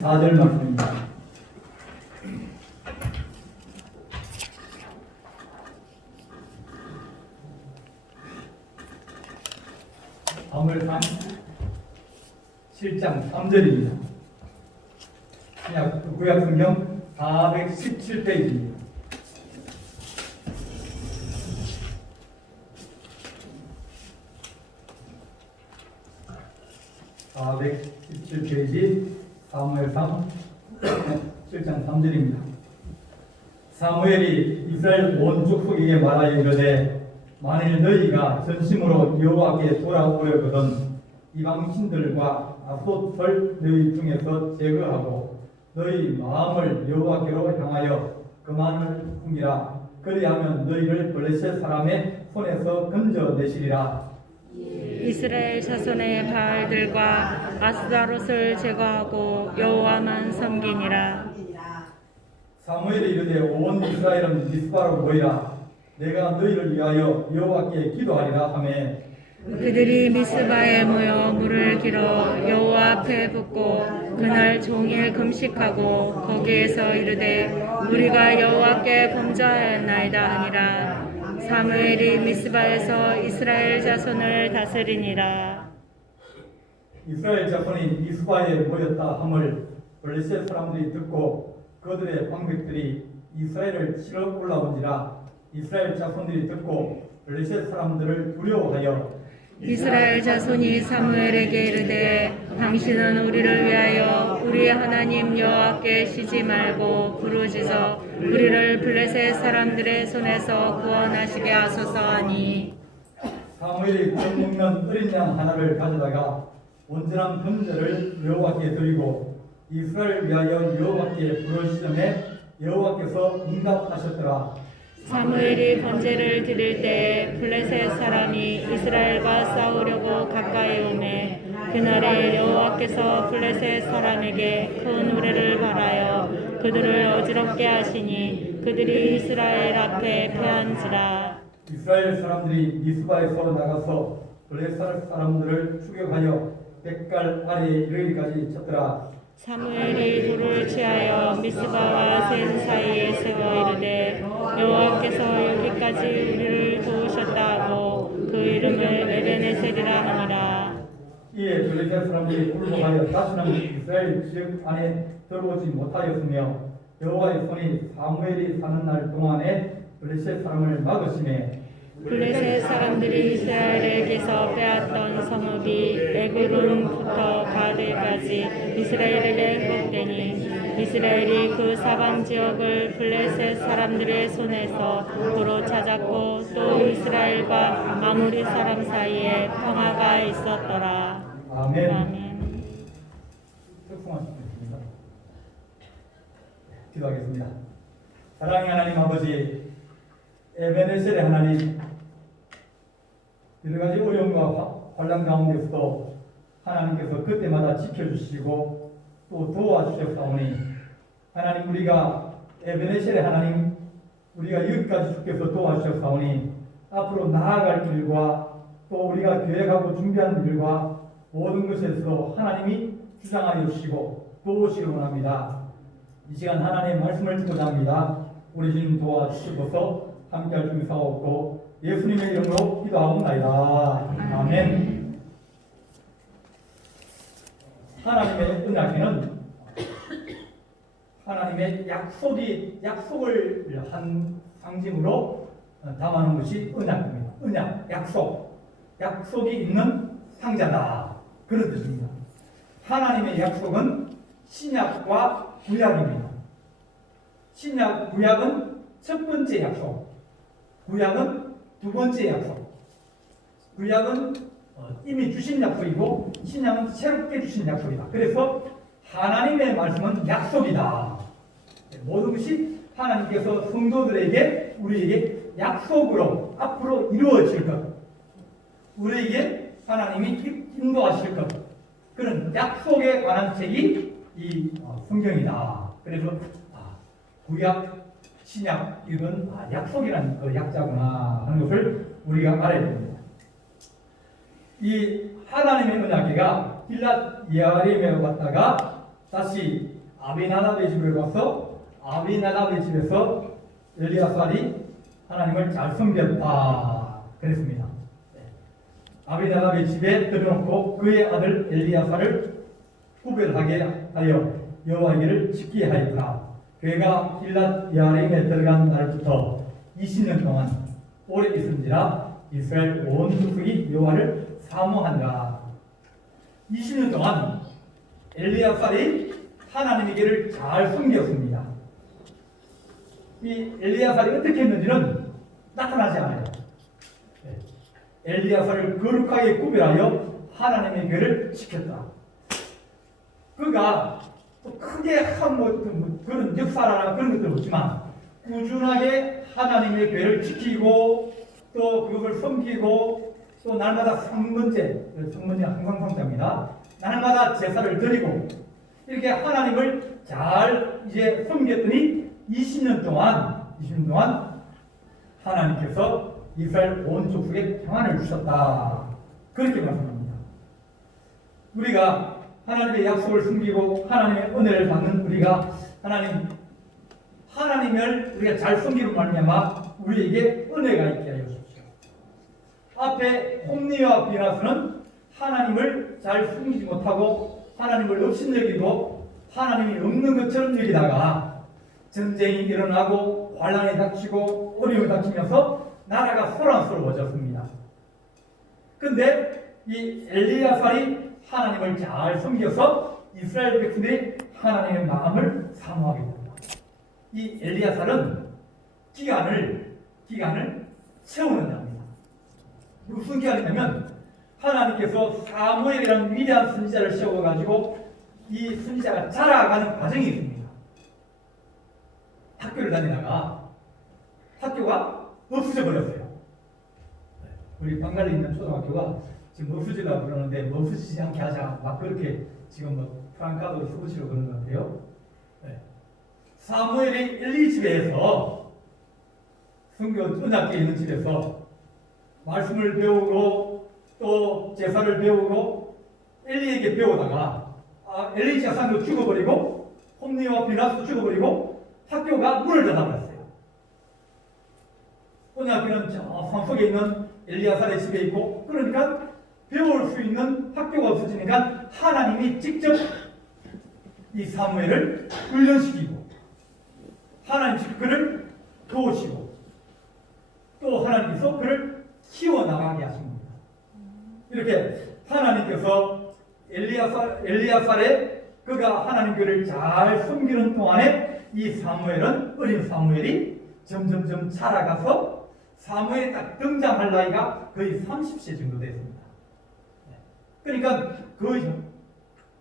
4절 말씀입니다. 사무엘상 7장 3절입니다. 구약 성경 417페이지입니다. 사무엘상 7장 3절입니다. 사무엘이 이스라엘 온 족속에게 말하여 이르되 만일 너희가 전심으로 여호와께 돌아오려거든 이방신들과 아소설 너희 중에서 제거하고 너희 마음을 여호와께로 향하여 그만을 숨기라. 그리하면 너희를 블레셋 사람의 손에서 건져내시리라. 이스라엘 자손의 바알들과 아스다롯을 제거하고 여호와만 섬기니라. 사무엘이 이르되 온 이스라엘은 미스바로 모이라. 내가 너희를 위하여 여호와께 기도하리라 하매 그들이 미스바에 모여 물을 길어 여호와 앞에 붓고 그날 종일 금식하고 거기에서 이르되 우리가 여호와께 범죄하였나이다 하니라. 사무엘이 미스바에서 이스라엘 자손을 다스리니라. 이스라엘 자손이 미스바에 모였다 함을 블레셋 사람들이 듣고 그들의 방백들이 이스라엘을 치러 올라온지라. 이스라엘 자손들이 듣고 블레셋 사람들을 두려워하여 이스라엘 자손이 사무엘에게 이르되 당신은 우리를 위하여 우리 하나님 여호와께 쉬지 말고 부르짖어 우리를 블레셋 사람들의 손에서 구원하시게 하소서 하니 사무엘이 젖 먹는 어린 양 하나를 가져다가 온전한 번제를 여호와께 드리고 이스라엘을 위하여 여호와께 부르시전에 여호와께서 응답하셨더라. 사무엘이 번제를 드릴 때 블레셋 사람이 이스라엘과 싸우려고 가까이 오매 그날에 여호와께서 블레셋 사람에게 큰 우레를 발하여 그들을 어지럽게 하시니 그들이 이스라엘 앞에 패한지라. 이스라엘 사람들이 미스바에서 나가서 블레셋 사람들을 추격하여 백갈 아래에 이르기까지 쳤더라. 사무엘이 돌을 취하여 미스바와 센 사이에 세워 이르되 여호와께서 여기까지 우리를 도우셨다 하고 그 이름을 에베네셀이라 하니라. 이에 블레셋 사람들이 굴복하여 다시는 이스라엘 지역 안에 들어오지 못하였으며 여호와의 손이 사무엘이 사는 날 동안에 블레셋 사람을 막으시매 블레셋 사람들이 이스라엘에게서 빼앗던 성읍이 에그론부터 가데까지 이스라엘에게 회복되니 이스라엘이 그 사방 지역을 블레셋 사람들의 손에서 도로 찾았고 또 이스라엘과 아모리 사람 사이에 평화가 있었더라. 아멘. 아멘. 축복하겠습니다. 기도하겠습니다. 사랑의 하나님 아버지, 에베네셀의 하나님, 여러 가지 어려움과 환난 가운데서도 하나님께서 그때마다 지켜주시고 또 도와주셨사오니 하나님, 우리가 에베네셀의 하나님, 우리가 여기까지 주께서 도와주셨사오니 앞으로 나아갈 길과 또 우리가 계획하고 준비하는 일과 모든 것에서 하나님이 주장하여 주시고 도우시길 원합니다. 이 시간 하나님의 말씀을 듣고자 합니다. 우리 주님 도와주시고서 함께할 줄 사옵고 예수님의 이름으로 기도하옵나이다. 아멘. 하나님의 언약에는 하나님의 약속을 한 상징으로 담아놓은 것이 언약입니다. 언약, 약속이 있는 상자다, 그런 뜻입니다. 하나님의 약속은 신약과 구약입니다. 신약, 구약은 첫 번째 약속, 구약은 두 번째 약속. 구약은 이미 주신 약속이고 신약은 새롭게 주신 약속이다. 그래서 하나님의 말씀은 약속이다. 모든 것이 하나님께서 성도들에게, 우리에게 약속으로 앞으로 이루어질 것, 우리에게 하나님이 인도하실 것, 그런 약속에 관한 책이 이 성경이다. 그래서 구약, 신약, 이건 약속이라는 그 약자구나 하는 것을 우리가 알아야 됩니다. 이 하나님의 언약궤가 길랏 예아림에 왔다가 다시 아비나답의 집으로 가서 아비나답의 집에서 엘리야살이 하나님을 잘 섬겼다 그랬습니다. 아비나답의 집에 들여놓고 그의 아들 엘리야살을 구별하게 하여 여호와의 길을 지키게 하였다. 그가 길랏 야림에 들어간 날부터 20년 동안 오래 있은지라 이스라엘 온 족속이 여호와를 사모한다. 20년 동안 엘리야살이 하나님의 길을 잘 숨겼습니다. 이 엘리야살이 어떻게 했는지는 나타나지 않아요. 엘리야살을 거룩하게 구별하여 하나님의 길을 지켰다. 그가 크게 한 그런 역사나 그런 것들 없지만 꾸준하게 하나님의 교회를 지키고 또 그것을 섬기고 또 날마다 성문제 항상 성자입니다. 날마다 제사를 드리고 이렇게 하나님을 잘 이제 섬겼더니 20년 동안 하나님께서 이스라엘 온 족속에 평안을 주셨다. 그렇게 말씀합니다. 우리가 하나님의 약속을 숨기고 하나님의 은혜를 받는 우리가 하나님을 우리가 잘 섬기는 말미암아 우리에게 은혜가 있게 하여 주십시오. 앞에 홈리와 비나스는 하나님을 잘 숨기지 못하고 하나님을 업신여기고 하나님이 없는 것처럼 여기다가 전쟁이 일어나고 환란이 닥치고 어려움이 닥치면서 나라가 소란스러워졌습니다. 그런데 이 엘리야살이 하나님을 잘 섬겨서 이스라엘 백성들이 하나님의 마음을 사모하게 됩니다. 이 엘리야살은 기간을 채우는 자입니다. 무슨 기간이냐면 하나님께서 사무엘이라는 위대한 선지자를 세워가지고 이 선지자가 자라가는 과정이 있습니다. 학교를 다니다가 학교가 없어져 버렸어요. 우리 방갈에 있는 초등학교가 지금 없어지려고 그러는데 없어지지 않게 하자 막 그렇게 지금 프랑카도 써보시려고 그러는 것 같아요. 사무엘이 엘리 집에서 성경 언약궤 있는 집에서 말씀을 배우고 또 제사를 배우고 엘리에게 배우다가 엘리 자산도 죽어버리고 홈리와 비나스도 죽어버리고 학교가 문을 닫아버렸어요. 언약궤는 저 산속에 있는 엘리야살의 집에 있고 그러니까 배울 수 있는 학교가 없어지니까 하나님이 직접 이 사무엘을 훈련시키고 하나님께서 그를 도우시고 또 하나님께서 그를 키워나가게 하십니다. 이렇게 하나님께서 엘리야살의 그가 하나님 교회를 잘 섬기는 동안에 이 사무엘은 어린 사무엘이 점점점 자라가서 사무엘이 딱 등장할 나이가 거의 30세 정도 됐습니다. 그러니까 그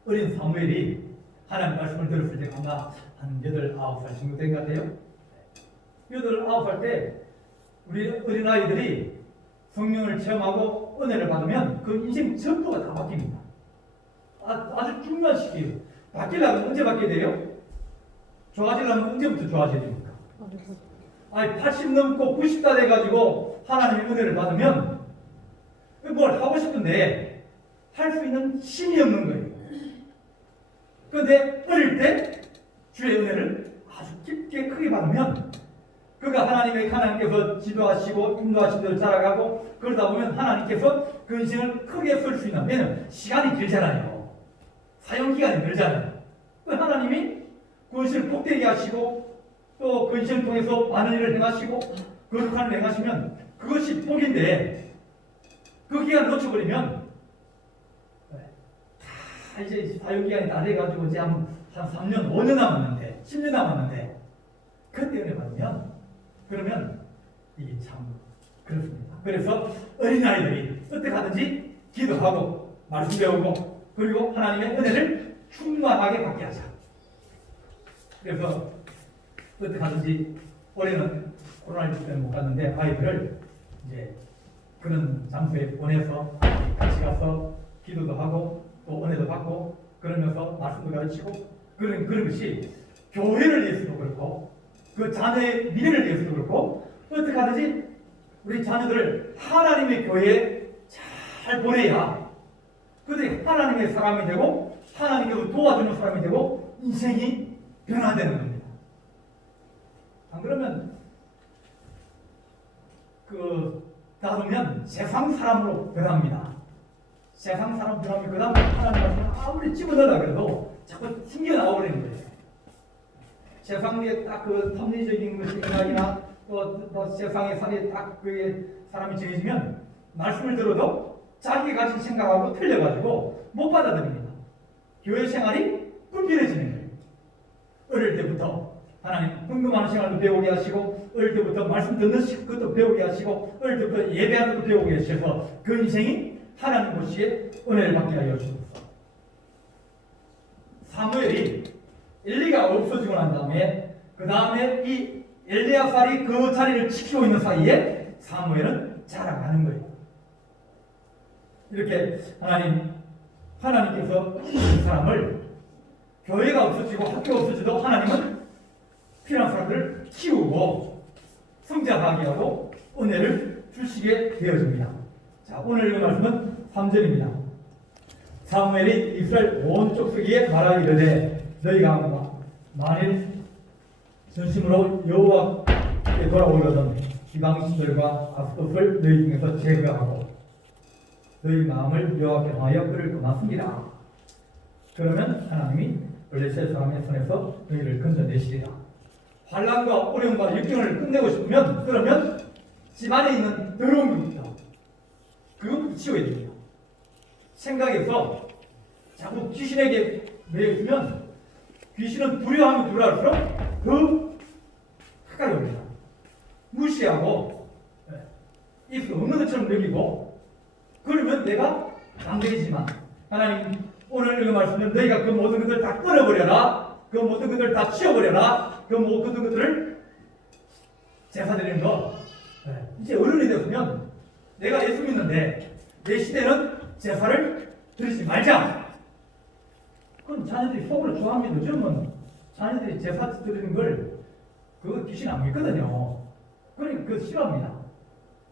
어린 사무엘이 하나님 말씀을 들었을 때 아마 한 8, 9살 정도 된 것 같아요. 8, 9살 때 우리 어린아이들이 성령을 체험하고 은혜를 받으면 그 인생 전부가 다 바뀝니다. 아주 중요한 시기예요. 바뀌려면 언제 바뀌어야 돼요? 좋아지려면 언제부터 좋아져야 됩니까? 80 넘고 90다 돼가지고 하나님의 은혜를 받으면 뭘 하고 싶은데 할 수 있는 힘이 없는 거예요. 그런데 어릴 때 주의 은혜를 아주 깊게 크게 받으면 그가 하나님께서 지도하시고 인도하시도록 자라가고 그러다 보면 하나님께서 그 인생을 크게 쓸 수 있는, 왜냐면 시간이 길잖아요. 사용기간이 길잖아요. 하나님이 그 인생을 복되게 하시고 또 그 인생을 통해서 많은 일을 행하시고 거룩한 일을 행하시면 그것이 복인데 그 기간을 놓쳐버리면 다 이제 사용기간이 다 돼가지고 이제 한 3년, 5년 남았는데 10년 남았는데 그때 은혜 받으면 그러면 이게 참 그렇습니다. 그래서 어린아이들이 어떻게 하든지 기도하고 말씀 배우고 그리고 하나님의 은혜를 충만하게 받게 하자. 그래서 어떻게 하든지 올해는 코로나19 때문에 못 갔는데 아이들을 이제 그런 장소에 보내서 같이 가서 기도도 하고 또 은혜도 받고 그러면서 말씀도 가르치고 그런 것이 교회를 위해서도 그렇고 그 자녀의 미래를 위해서도 그렇고 어떻게 하든지 우리 자녀들을 하나님의 교회에 잘 보내야 그들이 하나님의 사람이 되고 하나님께서 도와주는 사람이 되고 인생이 변화되는 겁니다. 안 그러면 따르면 세상 사람으로 변합니다. 세상 사람 변하면 그 다음에 하나님 아무리 집어넣으라 그래도 자꾸 튕겨나와버리는 거예요. 세상에 딱 그 탐리적인 것이 생각이나 또 세상의 살이 딱 그 사람이 정해지면 말씀을 들어도 자기가 가진 생각하고 틀려가지고 못 받아들입니다. 교회 생활이 불편해지는 거예요. 어릴 때부터 하나님 궁금한 생활도 배우게 하시고, 어릴 때부터 말씀 듣는 것도 배우게 하시고, 어릴 때부터 예배하는 것도 배우게 하셔서 그 인생이 하나님 보시기에 은혜를 받게 하여 주옵소서. 사무엘이 엘리가 없어지고 난 다음에 그 다음에 이 엘리야살이 그 자리를 지키고 있는 사이에 사무엘은 자라가는 거예요. 이렇게 하나님께서 이 사람을 교회가 없어지고 학교가 없어지도 하나님은 필요한 사람들을 키우고 성장하게 하고 은혜를 주시게 되어집니다. 자, 오늘 이 말씀은 3절입니다. 사무엘이 이스라엘 온 족속에게 말하기를 너희가 만일 전심으로 여호와께 돌아오려던 이방신들과 아스돗을 너희 중에서 제거하고 너희 마음을 여호와께 향하여 끌을 것같습니다. 그러면 하나님이 블레셋 사람의 손에서 너희를 건져내시리라. 환난과 어려움과 역경을 끝내고 싶으면 그러면 집안에 있는 더러운 것부터 그것부터 치워야 됩니다. 생각에서 자꾸 귀신에게 매여있으면 귀신은 두려워하면 두려워할수록 더 가까이 옵니다. 무시하고 있을 수 없는 것처럼 여기고 그러면 내가 강대이지만 하나님 오늘 이 말씀은 너희가 그 모든 것들 다 끊어버려라. 그 모든 것들 다 치워버려라. 그 모든 것들을 제사 드리는 거 이제 어른이 됐으면 내가 예수 믿는데 내 시대는 제사를 드리지 말자. 그건 자녀들이 속으로 좋아합니다. 요즘은 자녀들이 제사 드리는 걸 그거 귀신 안 믿거든요. 그러니까 그거 싫어합니다.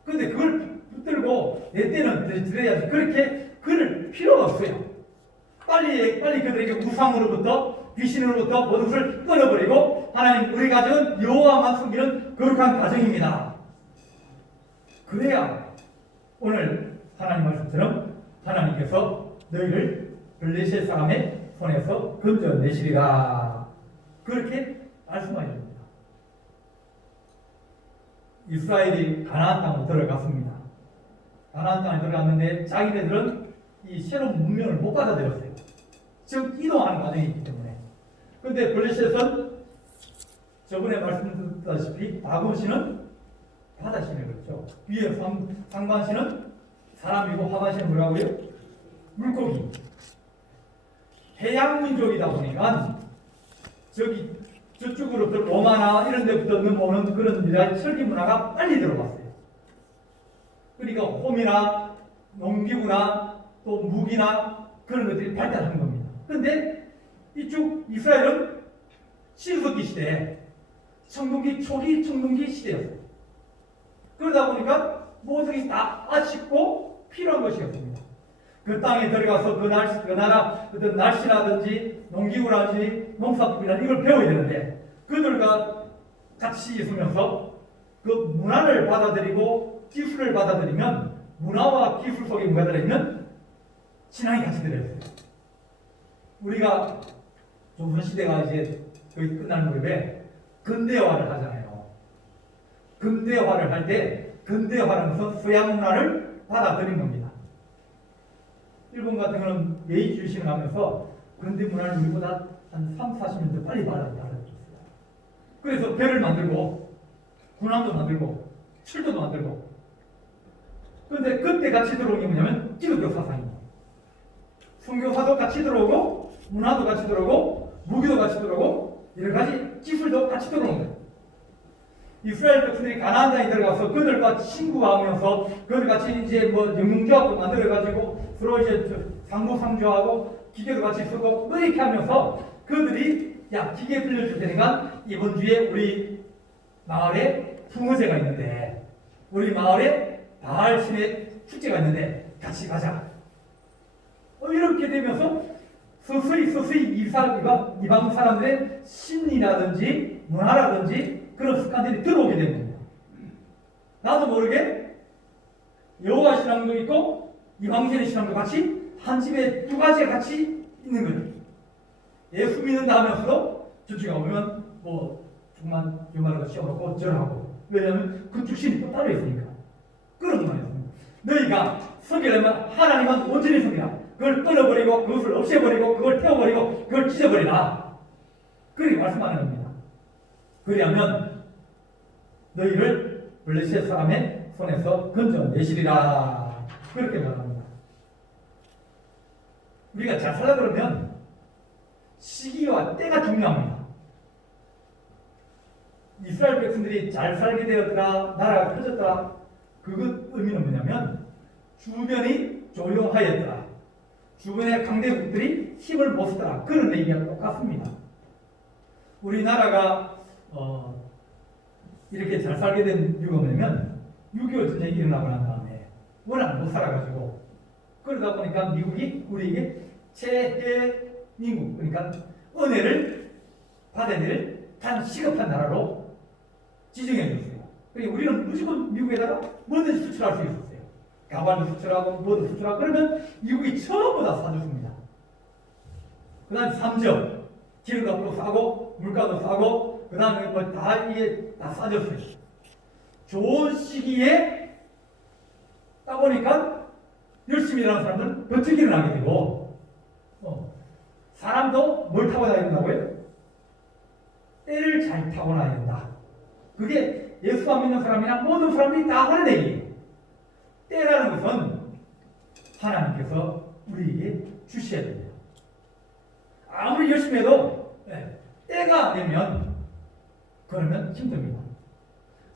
근데 그걸 붙들고 내 때는 드려야지 그렇게 그럴 필요가 없어요. 빨리 그들에게 우상으로부터 귀신으로부터 모든 것을 끊어버리고 하나님 우리 가정은 여호와만 섬기는 거룩한 가정입니다. 그래야 오늘 하나님 말씀처럼 하나님께서 너희를 블레셋 사람의 손에서 건져내시리라 그렇게 말씀하셔야 됩니다. 이스라엘이 가나안 땅으로 들어갔습니다. 가나안 땅에 들어갔는데 자기네들은 이 새로운 문명을 못 받아들였어요. 즉 이동하는 과정이기 때문에. 그런데 블레셋은 저번에 말씀드렸다시피 다곤신은 바다신을 그렇죠. 위에 상반신은 사람이고 하반신은 뭐라고요? 물고기. 해양 민족이다 보니까 저쪽으로부터 로마나 이런 데부터 넘어오는 그런 철기 문화가 빨리 들어왔어요. 그러니까 홈이나 농기구나 또 무기나 그런 것들이 발달한 겁니다. 그런데 이쪽 이스라엘은 신석기 시대에 청동기 초기 청동기 시대였어요. 그러다 보니까 모든 것이 다 아쉽고 필요한 것이었습니다. 그 땅에 들어가서 그 나라 어떤 날씨라든지 농기구라든지 농사법이나 이걸 배워야 되는데 그들과 같이 있으면서 그 문화를 받아들이고 기술을 받아들이면 문화와 기술 속에 뭐가 들어있는 신앙이 같이 들어있어요. 우리가 조선시대가 이제 거의 끝나는 무렵에 근대화를 하잖아요. 근대화를 할 때 근대화라는 것은 서양 문화를 받아들인 겁니다. 일본 같은 경우는 메이지 유신을 하면서 근대 문화를 우리보다 한 3, 40년 더 빨리 받아들였어요. 그래서 배를 만들고 군함도 만들고 철도도 만들고 그런데 그때 같이 들어온 게 뭐냐면 기독교 사상입니다. 선교사도 같이 들어오고 문화도 같이 들어오고 무기도 같이 들어오고 여러 가지 기술도 같이 들어오는 거예요. 이스라엘 백성들이 가나안 땅에 들어가서 그들과 친구하면서 그들 같이 이제 뭐 영웅조합도 만들어가지고 서로 이제 상부상조하고 기계도 같이 쓰고 뭐 이렇게 하면서 그들이 야 기계 빌려줄 테니까 이번 주에 우리 마을에 붕어제가 있는데 우리 마을에 바알신의 축제가 있는데 같이 가자. 이렇게 되면서 서서히 이방 사람들의 심리라든지 문화라든지 그런 습관들이 들어오게 되는 겁니다. 나도 모르게 여호와 신앙도 있고 이방신의 신앙도 같이 한 집에 두 가지가 같이 있는 거예요. 예수 믿는다 하면서도 저쪽에 오면 조금만 요만한 거 씌워놓고 절하고, 왜냐하면 그 출신이 또 따로 있으니까. 그런 말이었습니다. 너희가 섬기려면 하나님만 온전히 섬기라. 그걸 끊어버리고 그것을 없애버리고 그걸 태워버리고 그걸 찢어버리라. 그렇게 말씀하는 겁니다. 그리하면 너희를 블레셋 사람의 손에서 건져내시리라. 그렇게 말합니다. 우리가 잘 살다 그러면 시기와 때가 중요합니다. 이스라엘 백성들이 잘 살게 되었더라, 나라가 커졌더라. 그 의미는 뭐냐면 주변이 조용하였더라, 주변의 강대국들이 힘을 못 쓰더라. 그런 얘기가 똑같습니다. 우리나라가 이렇게 잘 살게 된 이유가 뭐냐면 6.25 전쟁이 일어나고 난 다음에 워낙 못 살아가지고, 그러다 보니까 미국이 우리에게 최대 민국, 그러니까 은혜를 받아낼 단 시급한 나라로 지정해 줬어요. 그러니까 우리는 무조건 미국에다가 뭐든지 수출할 수 있었어요. 가발도 수출하고 뭐도 수출하고, 그러면 미국이 전부 다 사줬습니다. 그 다음에 삼적, 기름값도 싸고 물가도 싸고, 그 다음에 뭐 다 이게 다 싸졌어요. 좋은 시기에 따 보니까 열심히 일하는 사람은 번쩍 일어나게 되고, 사람도 뭘 타고나야 된다고요? 때를 잘 타고나야 된다. 그게 예수 안 믿는 사람이나 모든 사람들이 다 하는 얘기예요. 때라는 것은 하나님께서 우리에게 주셔야 됩니다. 아무리 열심히 해도 때가 안 되면 그러면 힘듭니다.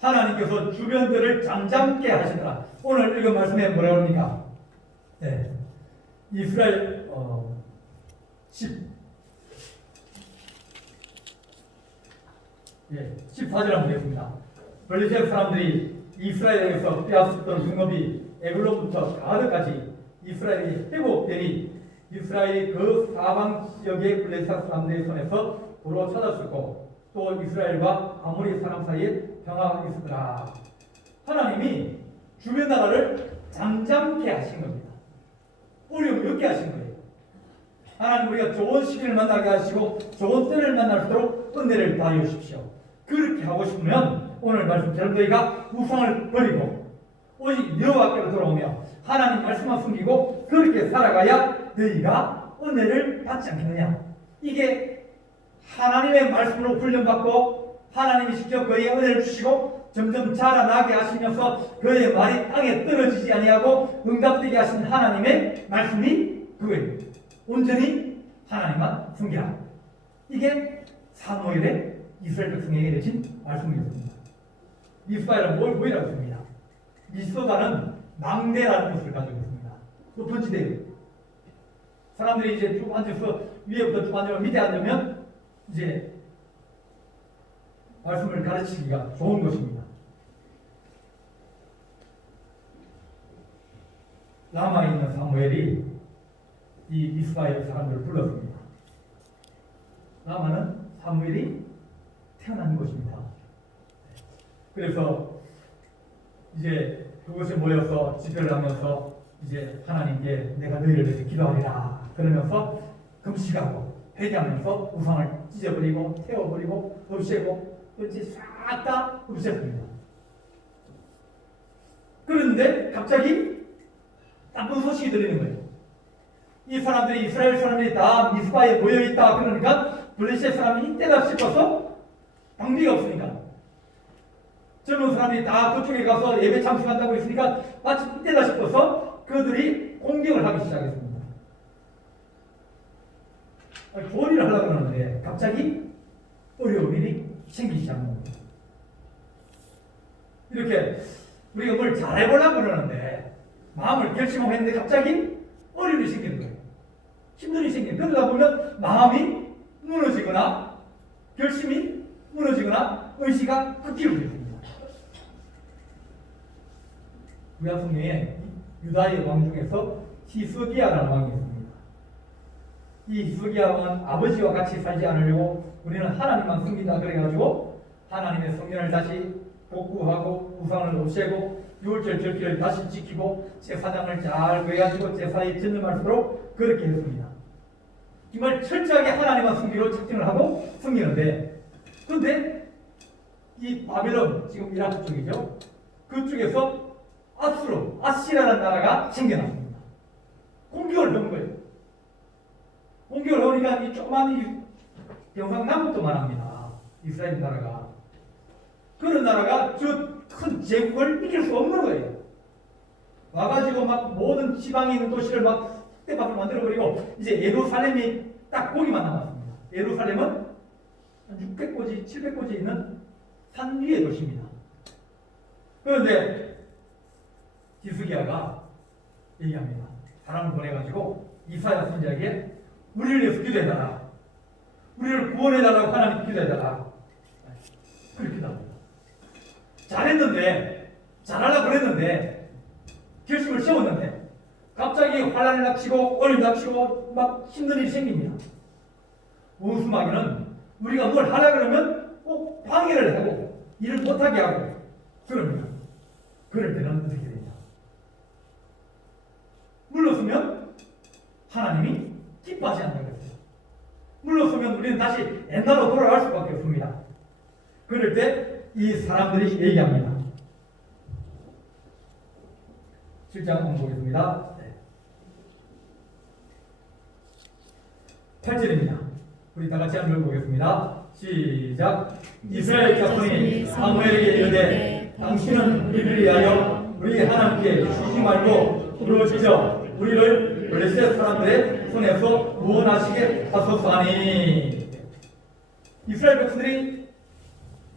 하나님께서 주변들을 잠잠게 하시더라. 오늘 읽은 말씀에 뭐라고 합니까? 이스라엘 14절 한번 보겠습니다. 블레셋 사람들이 이스라엘에게서 빼앗았던 성읍이 에글론부터 가드까지 이스라엘이 회복되니 이스라엘이 그 사방 지역의 블레셋 사람들의 손에서 도로 찾았었고, 또 이스라엘과 아모리 사람 사이에 평화가 있었더라. 하나님이 주변 나라를 잠잠케 하신 겁니다. 어려움이 없게 하신 거예요. 하나님, 우리가 좋은 시기를 만나게 하시고 좋은 때를 만날 수 있도록 은혜를 다해 주십시오. 그렇게 하고 싶으면 오늘 말씀처럼 너희가 우상을 버리고 오직 여호와께로 돌아오며 하나님 말씀만 숨기고 그렇게 살아가야 너희가 은혜를 받지 않겠느냐. 이게 하나님의 말씀으로 훈련받고 하나님이 직접 그의 은혜를 주시고 점점 자라나게 하시면서 그의 말이 땅에 떨어지지 아니하고 응답되게 하신 하나님의 말씀이 그거예요. 온전히 하나님만 숨기라. 이게 사무엘의 이스라엘 백성에게 내신 말씀이었습니다. 미스바에는 뭐라고 했습니다. 미스바는 망대라는 것을 가지고 있습니다. 높은 지대예요. 사람들이 이제 쭉 앉아서 위에부터 쭉 앉으면 밑에 앉으면 이제 말씀을 가르치기가 좋은 것입니다. 라마에 있는 사무엘이 이 미스바의 사람들을 불렀습니다. 라마는 사무엘이 태어난 곳입니다. 그래서 이제 그곳에 모여서 집회를 하면서 이제 하나님께 내가 너희를 위해서 기도하리라 그러면서 금식하고 회개하면서 우상을 찢어버리고 태워버리고 없애고 이제 싹 다 없앴습니다. 그런데 갑자기 나쁜 소식이 들리는 거예요. 이 사람들이 이스라엘 사람들이 다 미스바에 모여있다. 그러니까 블레셋 사람이 이때다 싶어서 방비가 없으니까 젊은 사람들이 다 그쪽에 가서 예배 참석한다고 했으니까 마치 이때다 싶어서 그들이 공격을 하기 시작했습니다. 좋은 일을 하려고 그러는데 갑자기 어려운 일이 생기기 시작합니다. 이렇게 우리가 뭘 잘해보려고 그러는데 마음을 결심하고 했는데 갑자기 어려움이 생기는 거예요. 힘든 일이 생기는 거예요. 그러다 보면 마음이 무너지거나 결심이 무너지거나 의지가 꺾이게 됩니다. 구약 성경에 유다의 왕 중에서 히스기야라는 왕이 있습니다. 이 히스기야는 아버지와 같이 살지 않으려고 우리는 하나님만 섬긴다 그래가지고 하나님의 성전을 다시 복구하고 우상을 없애고 유월절 절기를 다시 지키고 제사장을 잘 구해가지고 제사에 전념할수록 그렇게 했습니다. 정말 철저하게 하나님만 섬기로 작정을 하고 섬기는데, 그런데 이 바벨론, 지금 이라크 쪽이죠, 그쪽에서 아시라는 나라가 생겨났습니다. 공격을 한 거예요. 공격을 하니까 이 조그만 이 경상남북도만 합니다. 이스라엘 나라가. 그런 나라가 저 큰 제국을 이길 수 없는 거예요. 와가지고 막 모든 지방에 있는 도시를 막 떼박을 만들어버리고 이제 예루살렘이 딱 거기만 남았습니다. 예루살렘은 한 600고지, 700고지 있는 산 위의 도시입니다. 그런데 히스기야가 얘기합니다. 사람을 보내가지고 이사야 선지자에게 우리를 위해서 기도해달라. 우리를 구원해달라고 하나님 기도해달라. 그렇게 기도합니다. 잘했는데, 잘하려고 그랬는데, 결심을 세웠는데, 갑자기 환란을 닥치고, 어려움 닥치고, 막 힘든 일이 생깁니다. 원수마귀는 우리가 뭘 하라 그러면 꼭 방해를 하고, 일을 못하게 하고, 그럽니다. 그럴 때는 어떻게 되냐. 물러서면 하나님이 기뻐하지 않는다고 했어요. 물러서면 우리는 다시 옛날로 돌아갈 수밖에 없습니다. 그럴 때 이 사람들이 얘기합니다. 7장 한번 보겠습니다. 8절입니다. 우리 다 같이 한번 보겠습니다. 시작. 이스라엘 자손이 사무엘에게 이르되 당신은 우리를 위하여 우리 하나님께 주지 말고 부르짖어 우리를 블레셋 사람들의 손에서 구원하시게 하소서 하니. 이스라엘 백성들이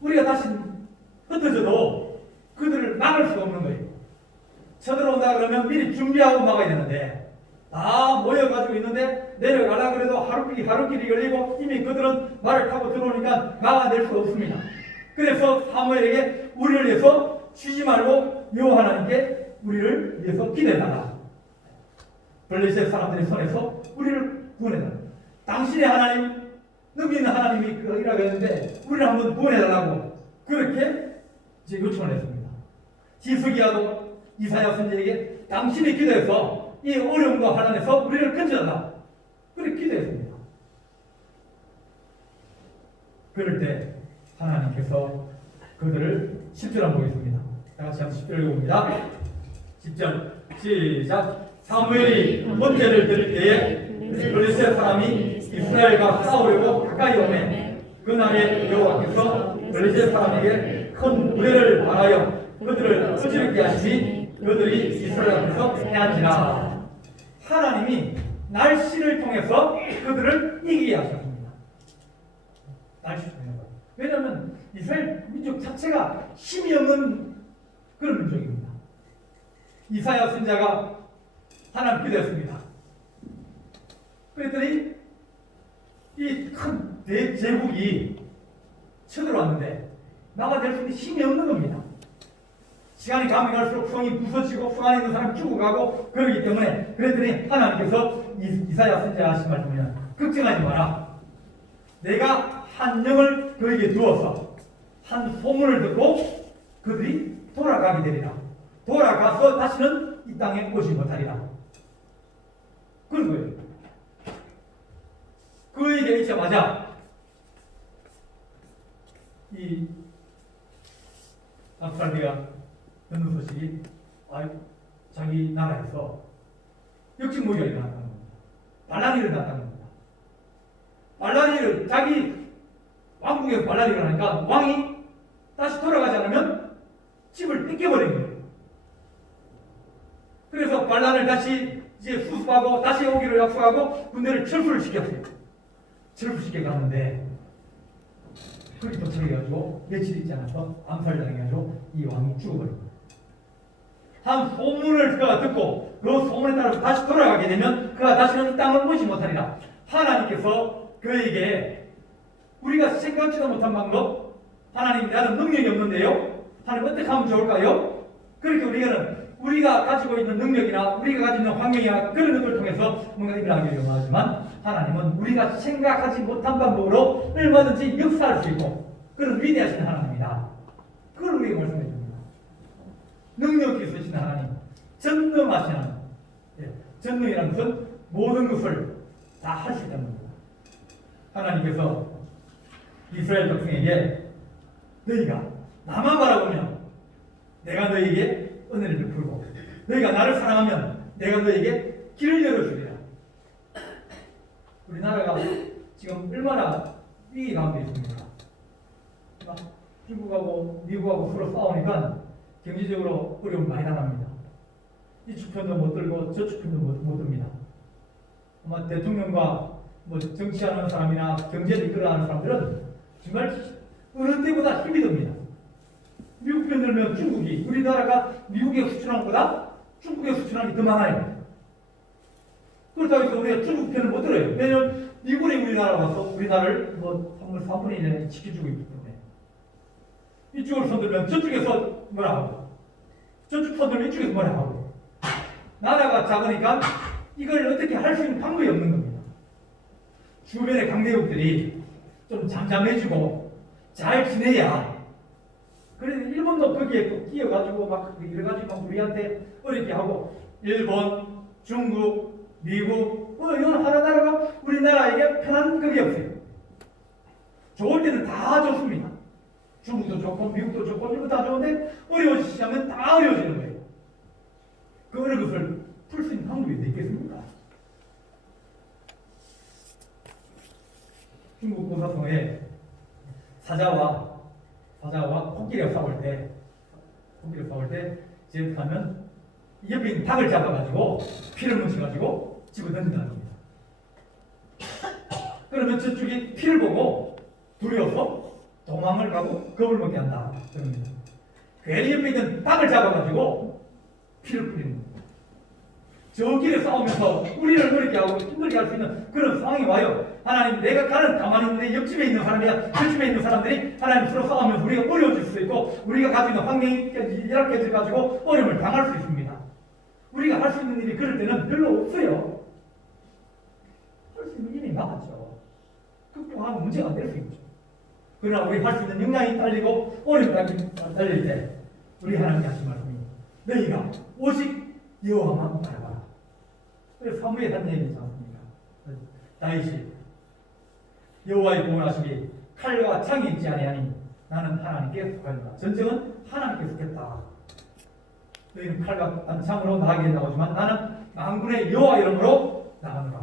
우리가 다시 흩어져도 그들을 막을 수가 없는 거예요. 쳐들어온다 그러면 미리 준비하고 막아야 되는데 다 모여가지고 있는데 내려가려고 해도 하루길이 걸리고 이미 그들은 말을 타고 들어오니까 막아낼 수 없습니다. 그래서 사무엘에게 우리를 위해서 쉬지 말고 여호와 하나님께 우리를 위해서 기도해달라. 블레셋 사람들의 손에서 우리를 구원해달라. 당신의 하나님, 능히 있는 하나님이 그이라고 했는데 우리를 한번 구원해달라고 그렇게 이제 요청을 했습니다. 히스기야도 이사야 선지자에게 당신이 기도해서 이 어려움과 환난에서 우리를 건져달라. 그렇게 기도했습니다. 그럴 때 하나님께서 그들을 10절 한번 보겠습니다. 다 같이 한번 10절 읽어봅니다. 10절 시작. 사무엘이 번제를 드릴 때에 블레셋 사람이 이스라엘과 싸우려고 가까이 오매 그날에 여호와께서 블레셋 사람에게 큰 무례를 말하여 그들을 어지럽게 하시니 그들이 이스라엘 앞에서 패한지라. 하나님이 날씨를 통해서 그들을 이기게 하셨습니다. 날씨를 통해서. 왜냐하면 이스라엘 민족 자체가 힘이 없는 그런 민족입니다. 이사야 선지자가 하나님 기도했습니다. 그랬더니 이 큰 대제국이 쳐들어왔는데 막아낼 수 있는 힘이 없는 겁니다. 시간이 가면 갈수록 성이 부서지고 성 안에 있는 사람이 죽어가고 그러기 때문에 그랬더니 하나님께서 이사야 선지자가 하신 말씀이면 걱정하지 마라. 내가 한 영을 그에게 두어서 한 소문을 듣고 그들이 돌아가게 되리라. 돌아가서 다시는 이 땅에 오지 못하리라. 그런 거예요. 그 얘기가 있자마자 이 압살리가 듣는 소식이 자기 나라에서 역직무기가 일어났다는 겁니다. 반란이 일어났다는 겁니다. 반란이 자기 왕국에서 반란이 일어나니까 왕이 다시 돌아가지 않으면 집을 뺏겨버린 거예요. 그래서 반란을 다시 이제 수습하고 다시 오기를 약속하고 군대를 철수를 시켰어요. 철수시켜 갔는데 그렇게 도착해가지고 며칠 있지 않아서 암살당해가지고 이 왕이 죽어버린 거예요. 한 소문을 그가 듣고 그 소문에 따라서 다시 돌아가게 되면 그가 다시는 이 땅을 오지 못하리라. 하나님께서 그에게 우리가 생각지도 못한 방법, 하나님 나는 능력이 없는데요, 하나님 어떻게 하면 좋을까요? 그렇게 우리가 가지고 있는 능력이나 우리가 가지고 있는 환경이나 그런 것들을 통해서 뭔가 일을 하기를 원하지만 하나님은 우리가 생각하지 못한 방법으로 얼마든지 역사할 수 있고 그런 위대하신 하나님이다. 그걸 우리에게 말씀해 줍니다. 능력이 있으신 하나님, 전능하신 하나님. 전능이라는 것은 모든 것을 다 할 수 있다는 겁니다. 하나님께서 이스라엘 백성에게 너희가 나만 바라보면 내가 너희에게 은혜를 베풀고 너희가 나를 사랑하면 내가 너희에게 길을 열어주리라. 우리나라가 지금 얼마나 위기 가운데 있습니까? 중국하고 미국하고 서로 싸우니까 경제적으로 어려움 많이 당합니다. 이쪽 편도 못 들고 저쪽 편도 못 듭니다. 아마 대통령과 뭐 정치하는 사람이나 경제를 이끌어가는 사람들은 정말 어느 때보다 힘이 듭니다. 미국 편 들면 중국이 우리나라가 미국에 수출하는 것보다 중국에 수출하는 게 더 많아요. 그렇다고 해서 우리가 중국 편을 못 들어요. 왜냐하면 미국이 우리나라 와서 우리나라를 뭐 3분의 1에 지켜주고 있기 때문에 이쪽을 손들면 저쪽에서 뭐라 하고 저쪽 손들면 이쪽에서 뭐라 하고 나라가 작으니까 이걸 어떻게 할 수 있는 방법이 없는 겁니다. 주변의 강대국들이 좀 잠잠해지고 잘 지내야 그래서 일본도 거기에 또 끼어가지고 막 이래가지고 막 우리한테 어렵게 하고 일본, 중국, 미국 이런 하나 나라가 우리나라에게 편한 그게 없어요. 좋을 때는 다 좋습니다. 중국도 좋고 미국도 좋고 일본 다 좋은데 어려워지시면 다 어려워지는 거예요. 그 어려운 것을 풀 수 있는 방법이 있겠습니까? 중국 고사성에 사자와 코끼리가 싸울 때 이제 가면 옆에 있는 닭을 잡아가지고 피를 묻혀가지고 집어 던진다는 겁니다. 그러면 저쪽이 피를 보고 두려워서 도망을 가고 겁을 먹게 한다. 그럽니다. 괜히 옆에 있는 닭을 잡아가지고 피를 뿌리는 겁니다. 저 길에 싸우면서 우리를 어렵게 하고 힘들게 할 수 있는 그런 상황이 와요. 하나님, 내가 가만히 있는데 옆집에 있는 사람이야 저집에 있는 사람들이 하나님 서로 싸우면서 우리가 어려워질 수 있고 우리가 가지고 있는 환경이 열악해져 가지고 어려움을 당할 수 있습니다. 우리가 할 수 있는 일이 그럴 때는 별로 없어요. 할 수 있는 일이 많았죠. 극복하면 문제가 안 될 수 있죠. 그러나 우리 할 수 있는 역량이 딸리고 어려움이 딸릴 때 우리 하나님이 하신 말씀이 너희가 오직 여호와만 바라봐라. 그래서 사무엘에 한 얘기 있지 않습니까? 다윗이 여호와의 구원하심이 칼과 창이 있지 아니하니 나는 하나님께 속하노라. 전쟁은 하나님께 속했다. 너희는 칼과 창으로 나가게 나오지만 나는 만군의 여호와 이름으로 나가노라.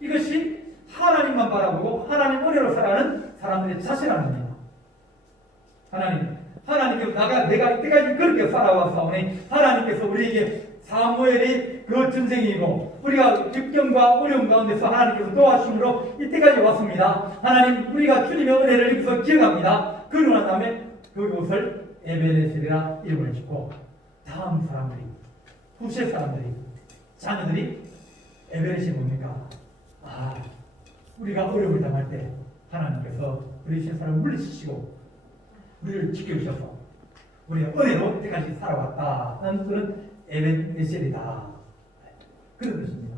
이것이 하나님만 바라보고 하나님 은혜로 살아가는 사람들의 자세라는 겁니다. 하나님께서 내가 이때까지 그렇게 살아왔사오니 하나님께서 우리에게 사무엘이 그 전쟁이고 우리가 역경과 어려움 가운데서 하나님께서 도와주심으로 이때까지 왔습니다. 하나님, 우리가 주님의 은혜를 여기서 기억합니다. 그러고 난 다음에 그곳을 에베레셀이라 이름을 짓고 다음 사람들이, 후세 사람들이, 자녀들이 에베레셀이 뭡니까? 우리가 어려움을 당할 때 하나님께서 우리 신사를 물리치시고 우리를 지켜주셔서 우리가 은혜로 이때까지 살아왔다는 그런 에베레셀이다. 그런 뜻입니다.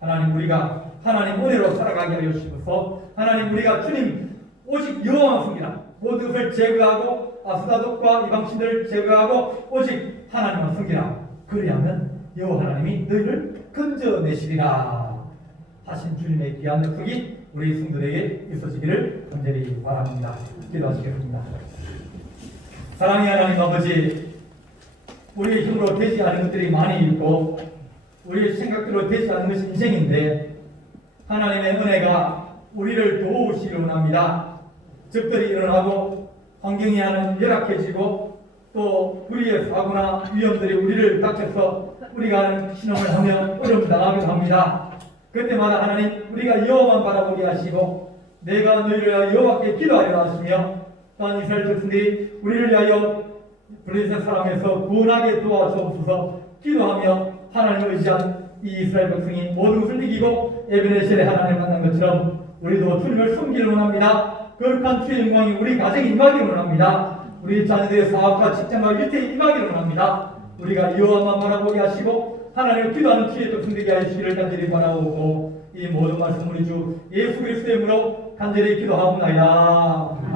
하나님, 우리가 하나님 은혜로 살아가게 하여 주시고서 하나님, 우리가 주님 오직 여호와만 섬기라. 모든 것을 제거하고 아스다독과 이방신들을 제거하고 오직 하나님만 섬기라. 그리하면 여호와 하나님이 너희를 건져내시리라 하신 주님의 귀한 약속이 우리 성도들에게 있어지기를 간절히 바랍니다. 기도하시겠습니다. 사랑의 하나님 아버지, 우리의 힘으로 되지 않은 것들이 많이 있고 우리의 생각대로 되지 않는 것이 인생인데 하나님의 은혜가 우리를 도우시기를 원합니다. 적들이 일어나고 환경이 하는 열악해지고 또 우리의 사고나 위험들이 우리를 닥쳐서 우리가 하는 신앙을 하며 어려움 당하기도 합니다. 그때마다 하나님, 우리가 여호와만 바라보게 하시고 내가 너희를 위하여 여호와께 기도하려 하시며 또한 이스라엘 백성들이 우리를 위하여 블레셋 사람에서 구원하게 도와주옵소서 기도하며 하나님을 의지한 이 이스라엘 백성이 모든 것을 이기고 에베네셀의 하나님을 만난 것처럼 우리도 주님을 섬기를 원합니다. 거룩한 주의 영광이 우리 가정에 임하기를 원합니다. 우리 자녀들의 사업과 직장과 유태에 임하기를 원합니다. 우리가 여호와만 바라보게 하시고 하나님을 기도하는 주의 백성되게 하시기를 간절히 바라오고 이 모든 말씀 우리 주 예수 그리스도의 이름으로 간절히 기도하옵나이다.